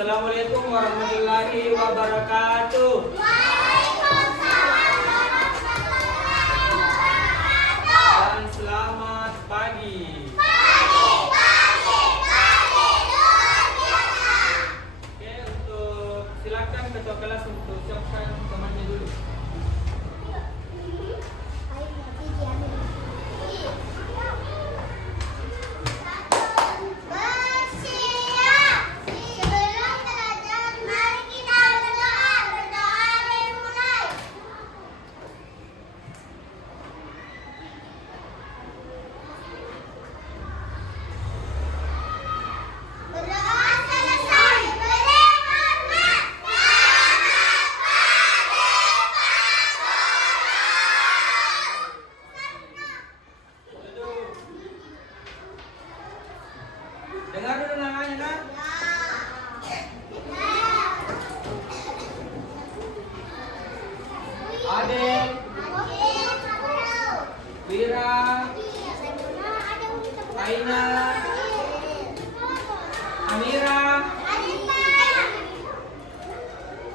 Assalamualaikum warahmatullahi wabarakatuh. Waalaikumsalam warahmatullahi wabarakatuh. Dan selamat pagi. Pagi luar biasa. Oke, untuk silakan ketua kelas untuk siapkan temannya dulu. Bersiap. Sebelum belajar, mari kita berdoa. Berdoa dimulai. Berdoa selesai. Beri hormat. Selamat pagi, Pak Guru. Dengar dulu namanya, nak. Adel, Wira, Aina, Amira,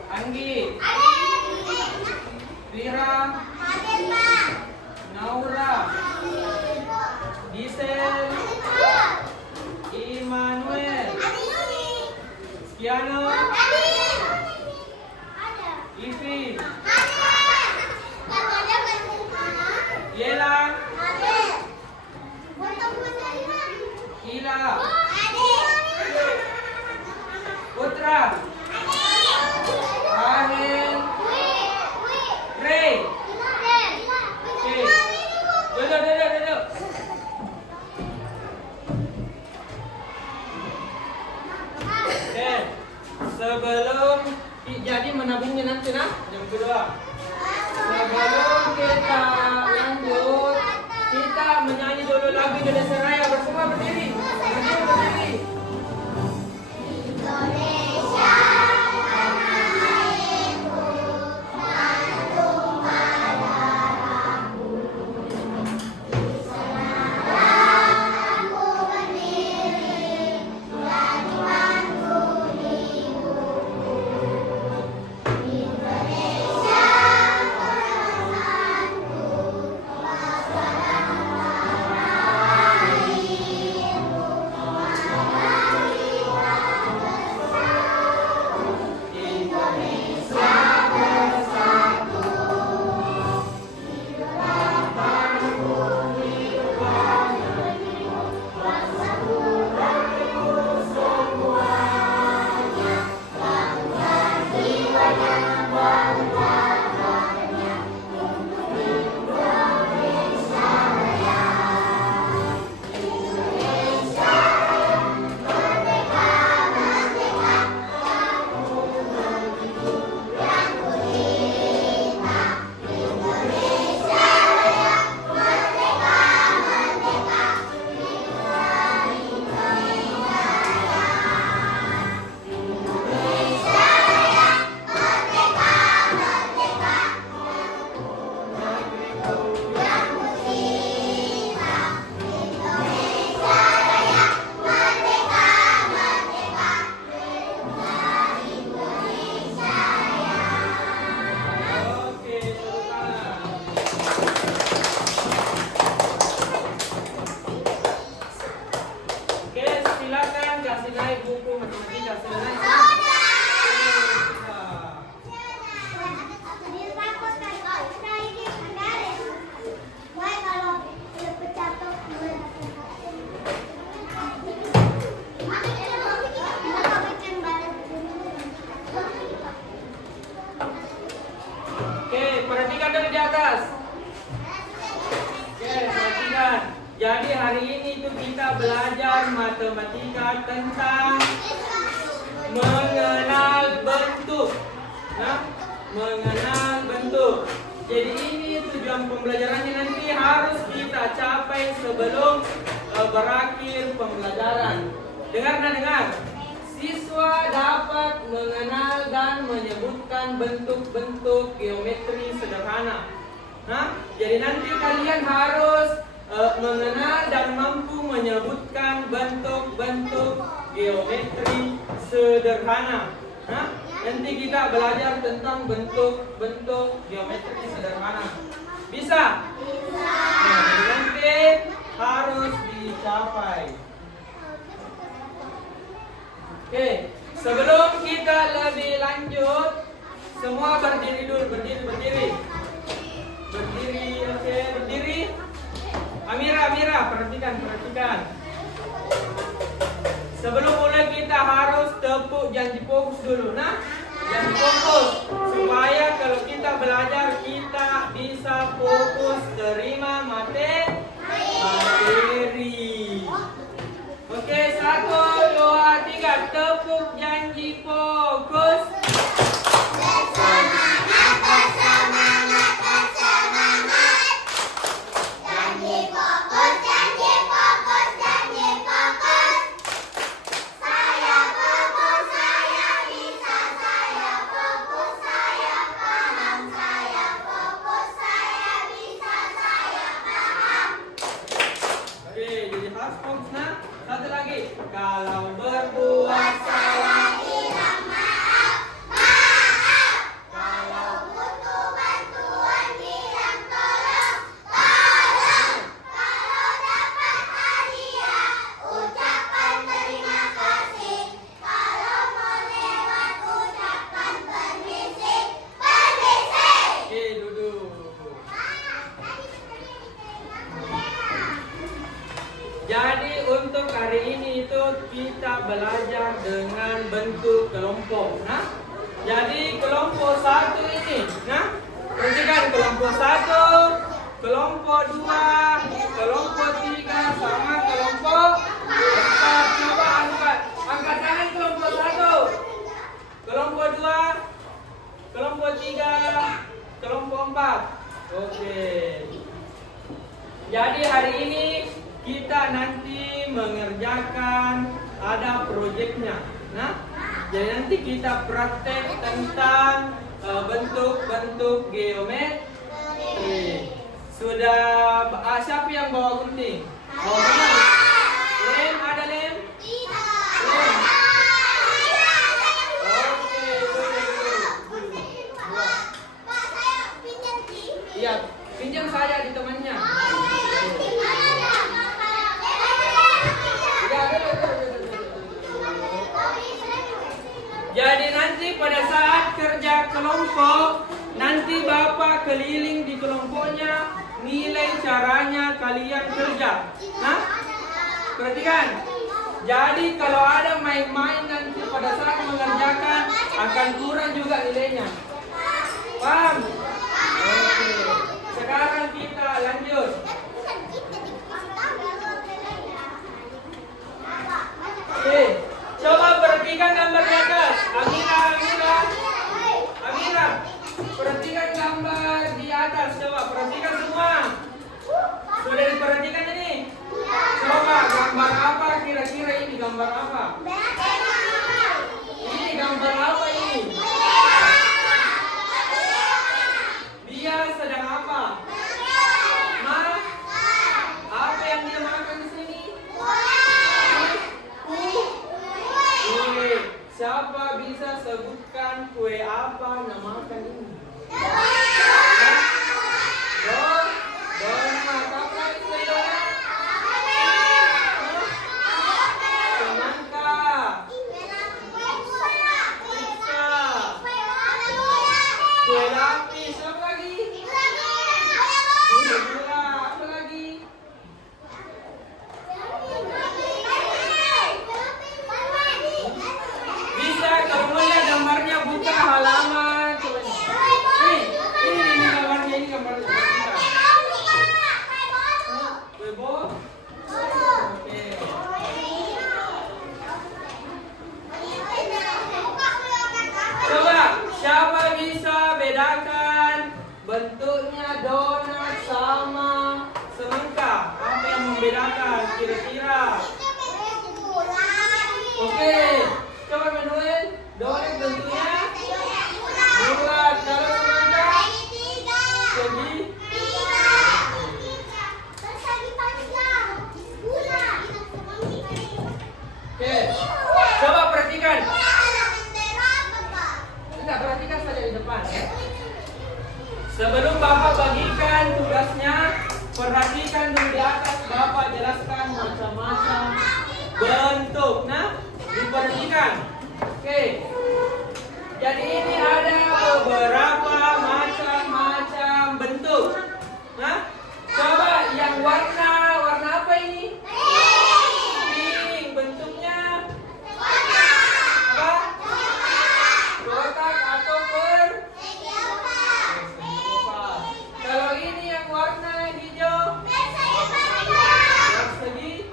Anggi, Wira, Naura, Gisel, Immanuel, Kiano, Ivi, Yela, Ila, Putra, Rahel, Ray. Oke. Duduk. Oke. Sebelum jadi menabungnya nanti nah, jam kedua. Sebelum kita lanjut, kita menyanyi dulu lagu Indonesia Raya bersama berdiri. Berdiri. Indonesia tanah airku, tanah darahku. Di sanalah aku berdiri, bulan imanku di buku. Indonesia kerasanku, masalah airku, mari kita bersatu. Indonesia bersatu. Hiduplah bangku, hiduplah negeri, bangsaku beriku semuanya. Bangunkan jiwanya, bangunkan badannya untuk Indonesia Raya. Indonesia Raya, merdeka, merdeka, kamu begitu yang kulita. Indonesia Raya, merdeka, merdeka, itulah Indonesia Raya. Indonesia Raya, merdeka, merdeka, negeriku yang kulita. Indonesia Raya, merdeka, merdeka, itulah Indonesia Raya. Oke, tepuk tangan. Oke, silakan kasih naik buku matematika. Silakan. Oke, perhatikan dari di atas. Oke, perhatikan. Jadi hari ini itu kita belajar matematika tentang mengenal bentuk. Nah, mengenal bentuk. Jadi ini tujuan pembelajarannya nanti harus kita capai sebelum berakhir pembelajaran. Dengar. Siswa dapat mengenal dan menyebutkan bentuk-bentuk geometri sederhana. Nah, jadi nanti kalian harus mengenal dan mampu menyebutkan bentuk-bentuk geometri sederhana. Nah, nanti kita belajar tentang bentuk-bentuk geometri sederhana. Bisa? Nah, nanti harus dicapai. Oke, sebelum kita lebih lanjut, semua berdiri dulu, berdiri. Berdiri, oke, berdiri. Amira, perhatikan. Sebelum mulai kita harus tepuk janji fokus dulu. Nah, janji fokus supaya kalau kita belajar kita bisa fokus terima materi. Oke, 1, 2, 3, tepuk janji fokus. Satu lagi, kalau berbuat salah bilang maaf. Kalau butuh bantuan bilang tolong. Kalau dapat hadiah ucapkan terima kasih. Kalau mau lewat ucapkan permisi. Oke, duduk. Jadi untuk hari ini itu kita belajar dengan bentuk kelompok. Nah, jadi kelompok 1 ini, nah, perhatikan kelompok 1, kelompok 2, kelompok 3 sama kelompok 4. Coba angkat tangan kelompok 1, kelompok 2, kelompok 3, kelompok 4. Oke. Jadi hari ini kita nanti mengerjakan ada proyeknya. Nah, jadi nanti kita praktek tentang bentuk-bentuk geometri. Sudah siapa yang bawa gunting? Bawa gunting? Lem, ada lem? Lem. Oke, iya, pinjam saya di temannya. Jadi nanti pada saat kerja kelompok, nanti Bapak keliling di kelompoknya, nilai caranya kalian kerja. Nah, perhatikan. Jadi kalau ada main-main nanti pada saat mengerjakan akan kurang juga nilainya. Paham? Oke. Sekarang kita lanjut. Oke. Coba perhatikan gambar di atas. Amira, perhatikan gambar di atas. Coba perhatikan semua. Sudah diperhatikan ini? Coba gambar apa kira-kira ini? Gambar apa? Ini gambar apa ini? Dia sedang apa? Apa yang dia makan di sini? Siapa bisa sebutkan kue apa namakan ini? Donat. Apa itu donat? Semangka. Pizza. Kue lapis. Apa lagi? Gula. Apa lagi? Bisa kalau melihat gambarnya buka halaman. Ini gambarnya, ini gambarnya. Bebo. Oke. Coba siapa bisa bedakan bentuknya donat sama semangka? Apa yang membedakan kira-kira? Oke. Coba Manuel, donat bentuknya bulat, kalau semangka segi. Oke, Sebelum Bapak bagikan tugasnya, perhatikan dulu di atas. Bapak jelaskan macam-macam bentuk. Nah, diperhatikan. Oke. Jadi ini ada beberapa macam-macam bentuk. Nah, coba yang warna apa ini? Pink. Bentuknya apa? Kotak atau persegi. Kalau ini yang warna hijau, persegi.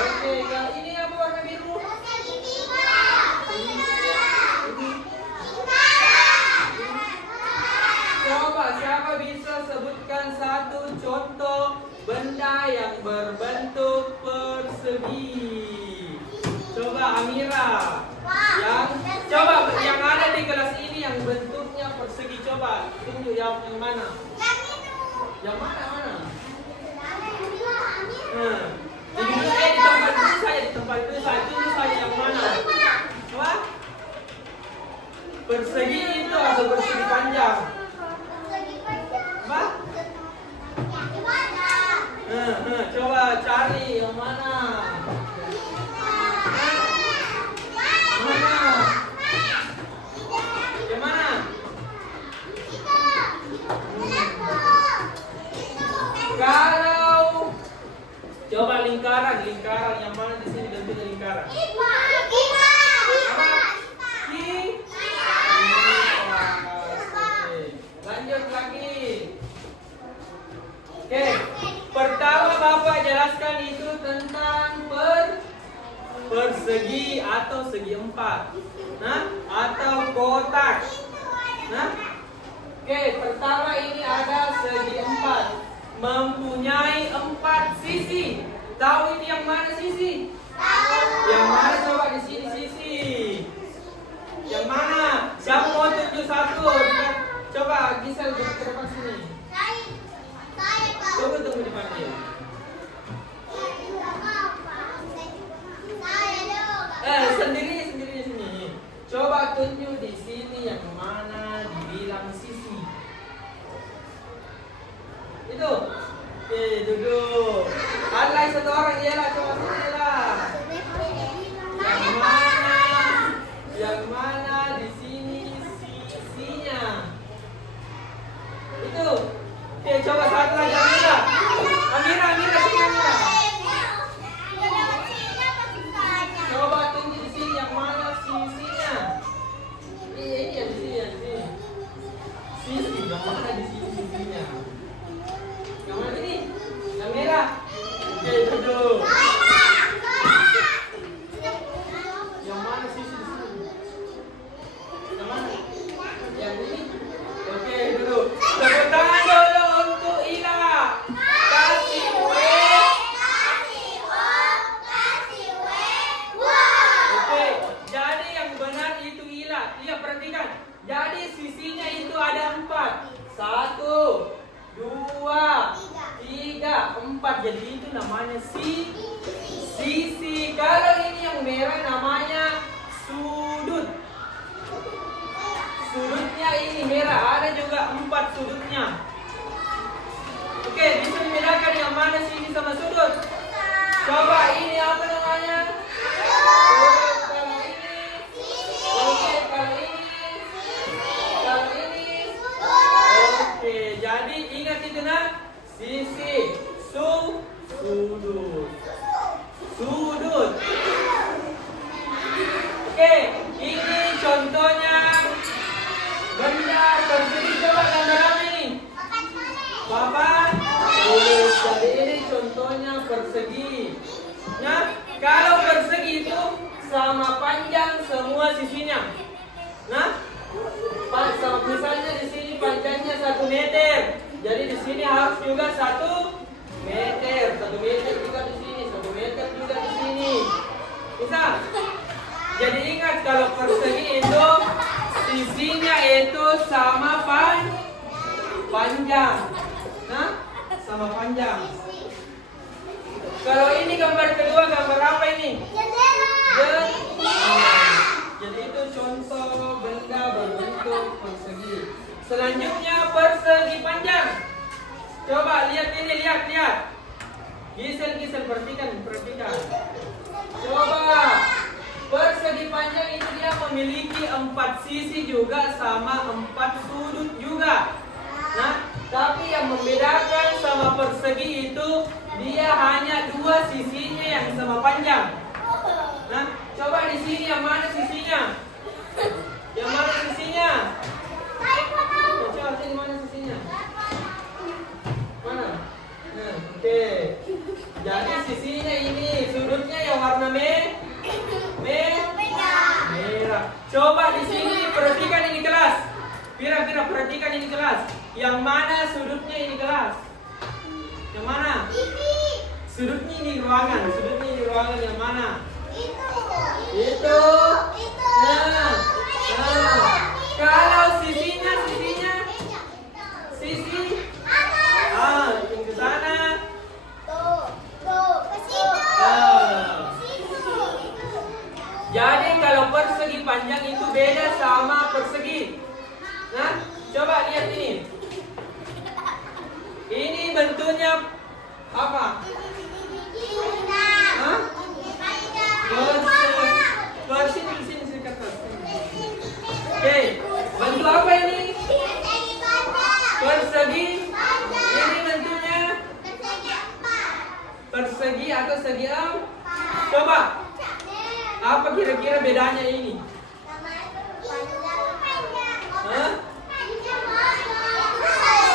Oke, kalau ini apa warna biru? Coba siapa bisa sebutkan satu contoh benda yang berbentuk persegi? Coba Amira. Yang ada di kelas ini yang bentuknya persegi, coba tunjuk yang mana? Yang mana? Di tempat itu saya tunjuk saya yang mana? Coba. Persegi itu atau persegi panjang? Apa? Coba cari yang mana? Yang mana? Kalau coba lingkaran yang mana di sini bentuknya lingkaran? Lanjut lagi. Oke, pertama Bapak jelaskan itu tentang persegi atau segi empat. Nah, atau kotak. Nah, oke, pertama ini ada segi empat. Mempunyai 4 sisi. Tahu ini yang mana sisi? Yang mana coba di sini sisi? Yang mana? Siapa mau tunjuk satu? Coba Gisel ke depan sini. Tunggu dipanggil. Sendiri sini. Coba tunjuk di sini yang mana dibilang sisi. Itu. Oke, duduk. Ada satu orang ialah coba sini lah. Yang mana di sini sisinya? Itu. Oke, coba satu lagi Amira. Amira sini Amira. Coba tunjuk di sini yang mana sisinya. Ini yang di sini. Sisi yang mana di sini sisinya? Yang mana ini? Yang merah. Oke, duduk. Yang mana sisi di sini? Yang mana? Yang ini. Oke, duduk. Tepuk tangan dulu untuk Ila. Kasih kue. Oke, jadi yang benar itu Ila. Iya, perhatikan. Jadi sisinya itu ada 4. 1, 2, 3, 4. Jadi itu namanya sisi. Kalau ini yang merah namanya sudut. Sudutnya ini merah. Ada juga 4 sudutnya. Oke, bisa dibedakan yang mana sini sama sudut? Coba ini apa namanya? Sudut. Kalau ini. Oke, kalau ini. Oke, jadi ingat itu nah. Sisi. Sudut. Oke, ini contohnya benda persegi. Coba gambar apa ini? Bapak. Jadi ini contohnya persegi. Nah, kalau persegi itu sama panjang semua sisinya. Nah, misalnya di sini panjangnya 1 meter. Jadi di sini harus juga 1 meter. 1 meter juga di sini, 1 meter juga di sini. Bisa? Jadi ingat kalau persegi itu sisinya itu sama panjang. Nah, sama panjang. Kalau ini gambar kedua, gambar apa ini? Jadi itu contoh benda berbentuk persegi. Selanjutnya persegi panjang. Coba lihat ini, lihat. Gisel, perhatikan. Coba persegi panjang itu dia memiliki 4 sisi juga sama 4 sudut juga. Nah, tapi yang membedakan sama persegi itu dia hanya 2 sisinya yang sama panjang. Nah, coba di sini yang mana sisinya? Yang mana sisinya? Coba sini mana sisinya? Mana? Nah, oke. Jadi sisinya ini sudutnya yang warna merah. Coba di sini perhatikan ini kelas. Pira perhatikan ini kelas. Yang mana sudutnya ini kelas? Yang mana? Sudutnya ini ruangan. Yang mana? Itu. Nah. Kalau sisinya sisi yang ke sana. Jadi kalau persegi panjang itu beda sama persegi. Nah, coba lihat ini. Ini bentuknya apa? Hah? Sini kata. Oke, bentuk apa ini? Persegi. Ini bentuknya persegi atau segi empat. Coba, apa kira-kira bedanya ini? Hah?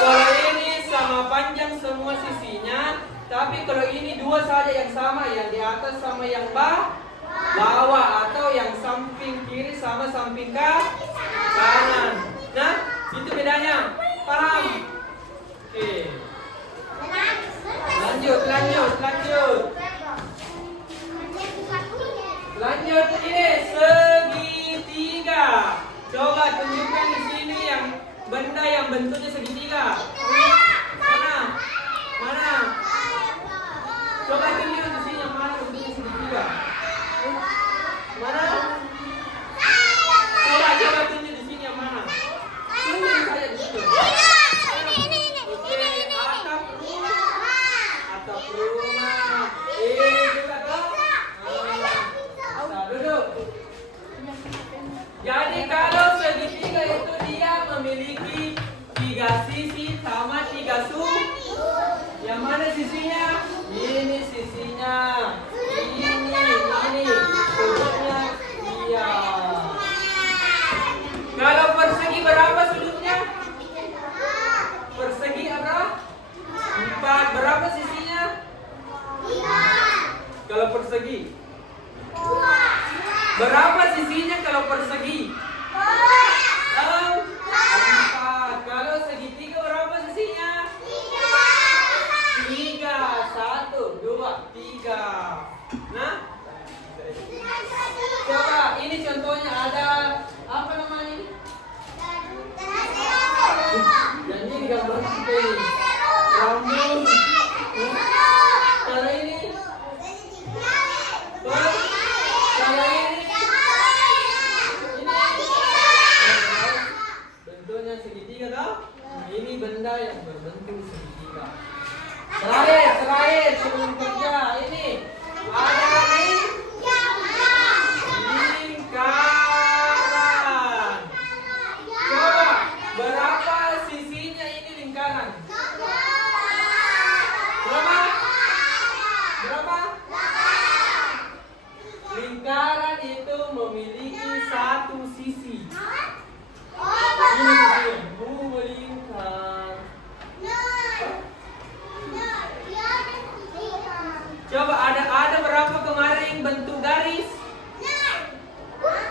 Kalau ini sama panjang semua sisinya, tapi kalau ini 2 saja yang sama, yang di atas sama yang bawah, atau yang samping kiri sama samping kanan. Nah, itu bedanya. Paham? Oke. Lanjut ini segitiga. Coba tunjukkan di sini yang benda yang bentuknya segitiga. Mana? Coba tunjukkan di sini yang mana bentuknya segitiga. Mana? Coba tunjuk di sini yang mana. Tunjuk saya di situ. Atap rumah. Ini juga toh. Duduk. Jadi kalau segitiga itu dia memiliki 3 sisi sama 3 sudut. Yang mana sisinya? Ini sisinya. Ini sudutnya. Iya. Kalau persegi berapa sudutnya? Persegi berapa? 4. Berapa sisinya? 3. Kalau persegi? Berapa sisinya kalau persegi? 4. Kalau segitiga berapa sisinya? 3. 1, 2, 3. Nah, coba ini contohnya ada apa namanya ini? Yang ini gambar seperti rambut. Kalau ini? Kalau ini? Bentuknya segitiga toh? Ini benda yang berbentuk segitiga. Terakhir sebelum kerja ini ada lingkaran. Coba berapa sisinya ini lingkaran? Berapa? Lingkaran itu memiliki 1 sisi. Ini melingkar. Coba ada berapa kemarin bentuk garis?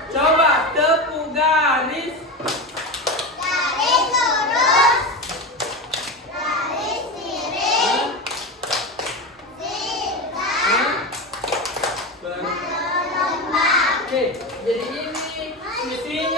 Coba tepuk garis. Garis lurus. Garis miring. Zigzag. Oke, jadi ini sisinya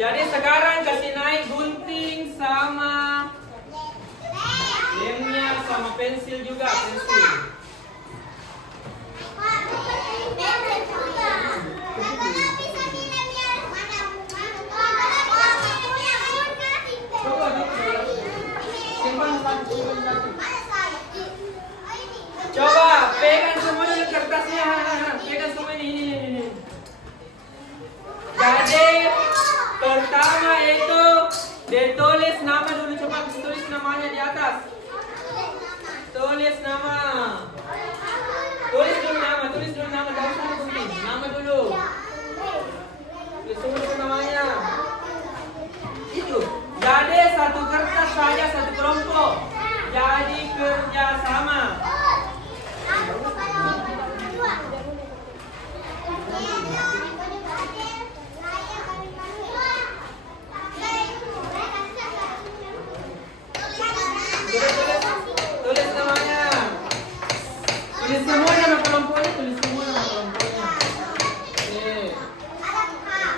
Jadi sekarang kasih naik gunting sama lemnya sama pensil juga, pensil. Coba pegang semua dulu kertasnya, pegang semua ini. Jadi pertama itu ditulis nama dulu, coba tulis namanya di atas. Tulis nama. Tulis dulu nama, jangan sampai gunting. Nama dulu. Tulis dulu namanya. Itu. Jadi satu kertas saja satu kelompok. Jadi kerja sama. Tulis namanya. Tulis semua nama kelompoknya, Oke.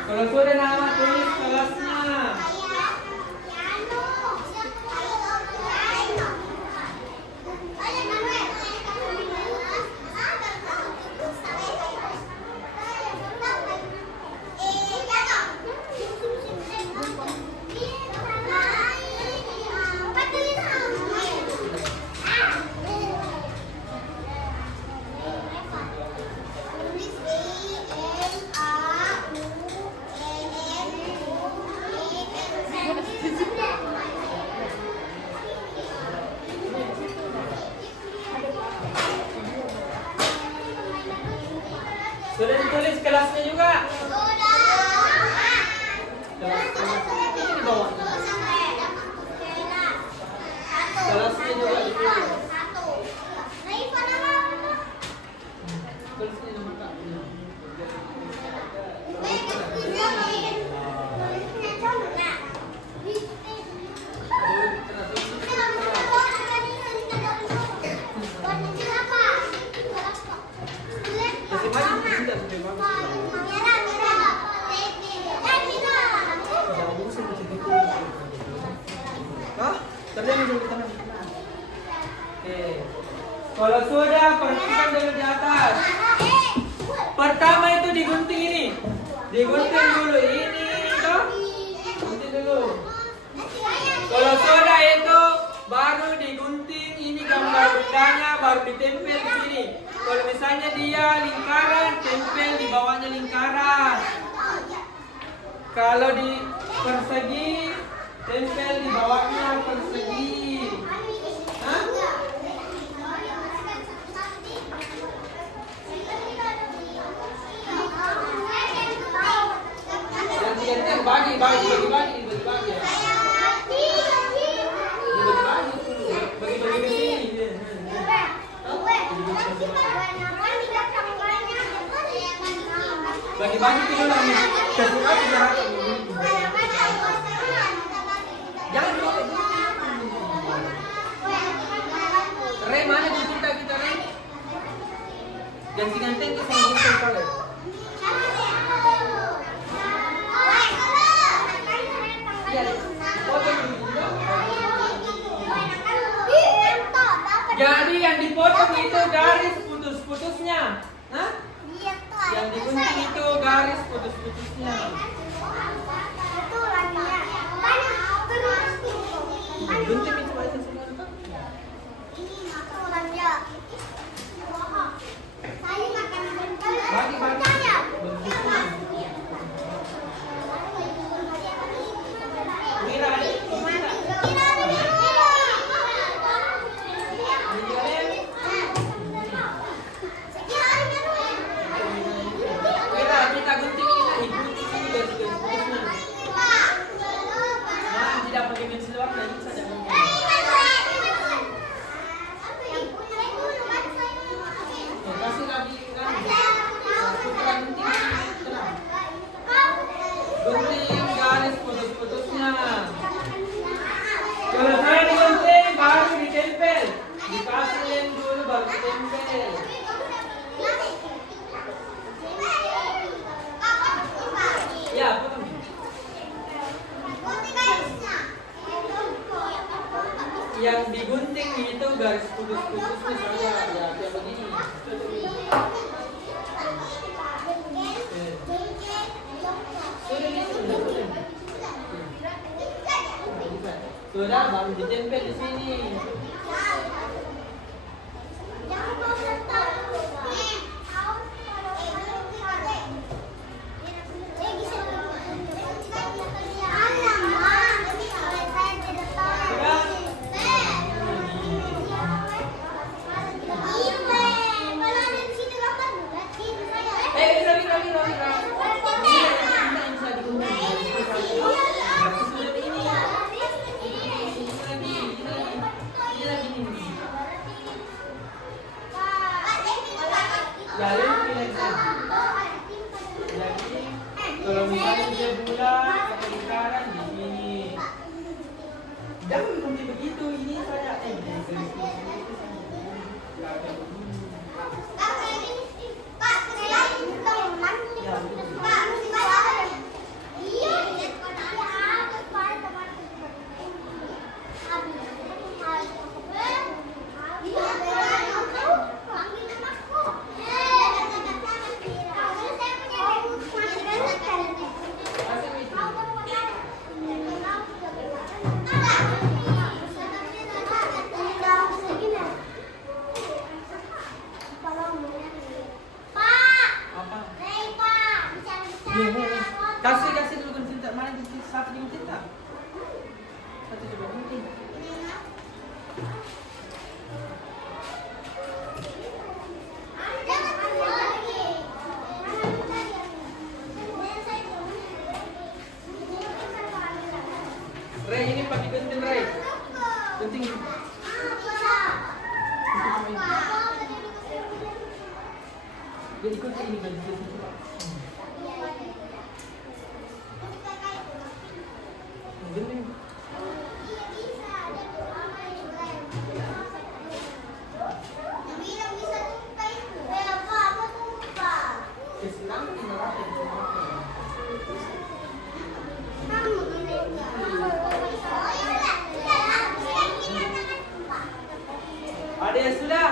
Kalau sudah nama tulis kelasnya. Sudah ditulis kelasnya juga. Ini di bawah. Kelasnya juga ditulis. Tulisnya nomor Kak. Kalau sudah, perhatikan dulu di atas. Pertama itu digunting ini. Digunting dulu ini, toh. Gunting dulu. Kalau sudah itu baru digunting ini gambar bendanya, baru ditempel di sini. Kalau misalnya dia lingkaran, tempel di bawahnya lingkaran. Kalau di persegi, tempel di bawahnya persegi. Hah? Bagi ya. Bagi ke sini. Bagi-bagi itu dulu nih. Kasih aku jarak. Jangan dulu. Re mana kita Re? Ganti-ganti ke sama kita kali. Jadi yang dipotong itu garis putus-putusnya. Hah? Yang digunting itu garis putus-putusnya. Gunting itu aja semua. Kita gunting ini. Sudah, baru ditempel di sini. Jadi kalau misalnya dia bulat atau lingkaran di sini, jangan kunci begitu. Ini saja kasih dulu kan cinta. Mana satu yang cinta? Satu coba mungkin. Ray, ini pakai genting Ray. Genting. Jadi kau ini kan genting. Genting. Ada yang sudah?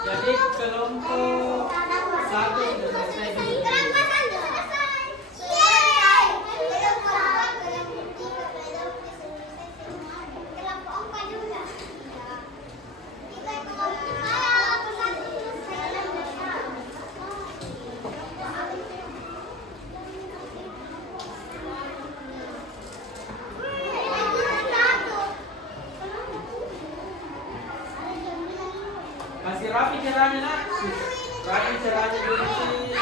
Jadi kelompok satu sudah selesai. Masih rapi caranya nak. Rapi caranya dulu sih.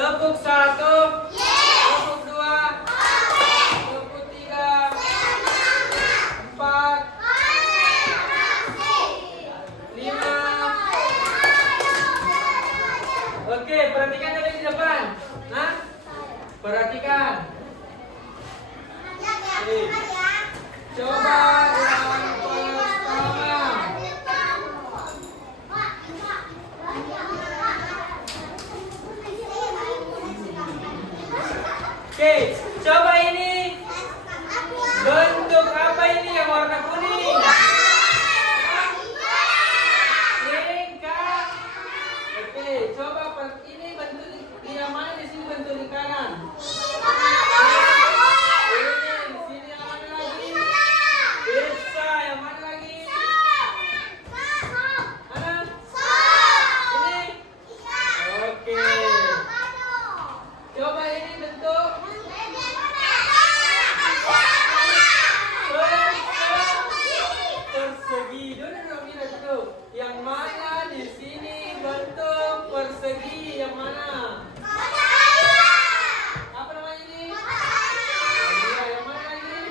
Tepuk 1, tepuk 2, tepuk 3, 4, 5. Oke, perhatikan yang di depan. Nah, perhatikan. Oke. Coba yang pertama. Oke, coba ini. Bentuk apa ini yang warna kuning? Lingkar. Oke, coba ini bentuk yang mana di sini bentuk lingkaran? Ini di sini yang mana lagi? Pizza yang mana lagi? Mana? Ini? Oke. Coba ini bentuk persegi. Dulu mira dulu. Yang mana di sini bentuk persegi? Yang mana? Apa namanya ini? Iya, yang mana lagi?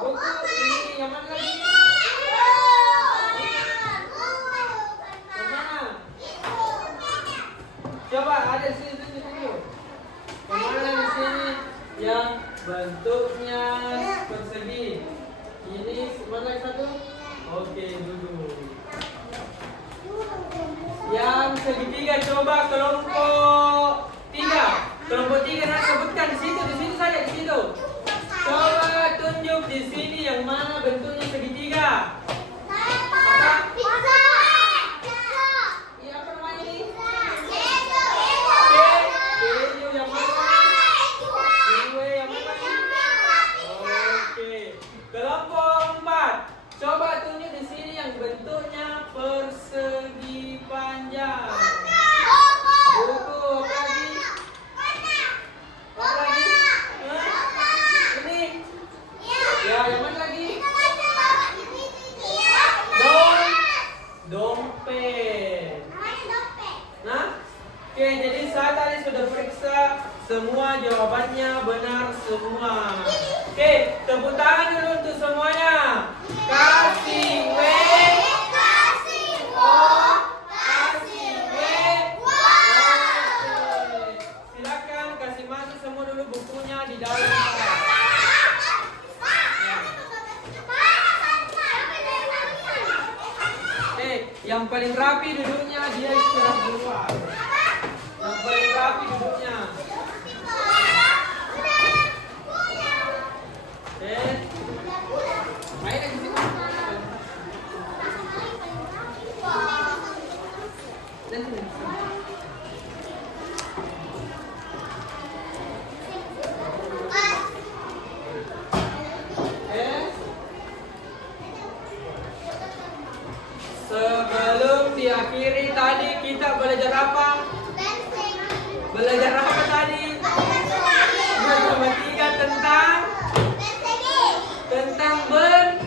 Buku. Ini yang mana lagi? Yang mana? Coba ada di sini dulu. Yang mana di sini yang bentuknya persegi? Ini mana yang satu? Oke, dulu. Yang segitiga coba kelompok 3. Kelompok 3 nak sebutkan di situ saja di situ. Coba tunjuk di sini yang mana bentuknya segitiga. Iya, apa namanya ini? Keju yang mana? Kue yang mana? Oke. Kelompok 4. Coba tunjuk di sini yang bentuknya persegi panjang. Buku apa lagi? Apa lagi? Hah? Ini? Ya, yang mana lagi? Dompet. Nah, oke, jadi saya tadi sudah periksa semua jawabannya benar semua. Oke, tepuk tangan dulu untuk semuanya. Kasih W, kasih O, kasih W. Oke, silakan kasih masuk semua dulu bukunya di dalam. Yang paling rapi duduknya dia istirahat duluan. Yang paling rapi duduknya. Main lagi sini. Sebelum diakhiri tadi kita belajar apa? Belajar apa tadi? Matematika tentang bentuk.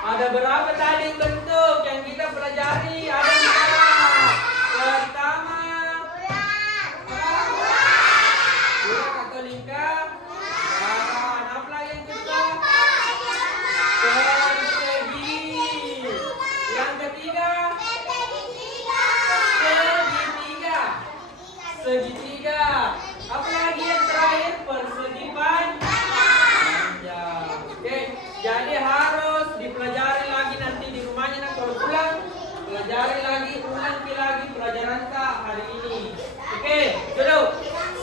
Ada berapa tadi bentuk yang kita pelajari? Ada 4. Pertama, bulat atau lingkar. Apa lagi yang kedua? Persegi. Yang ketiga, segitiga. Apa lagi yang terakhir? Persegi panjang. Oke, jadi harus dipelajari lagi nanti di rumahnya nanti kalau pulang. Pelajari lagi, ulangi lagi pelajaran tak hari ini. Oke, duduk.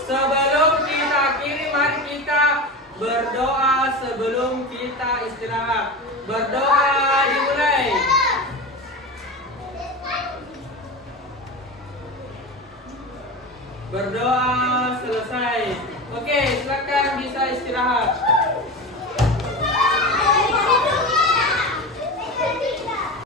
Sebelum kita akhiri, mari kita berdoa sebelum kita istirahat. Berdoa dimulai. Berdoa selesai.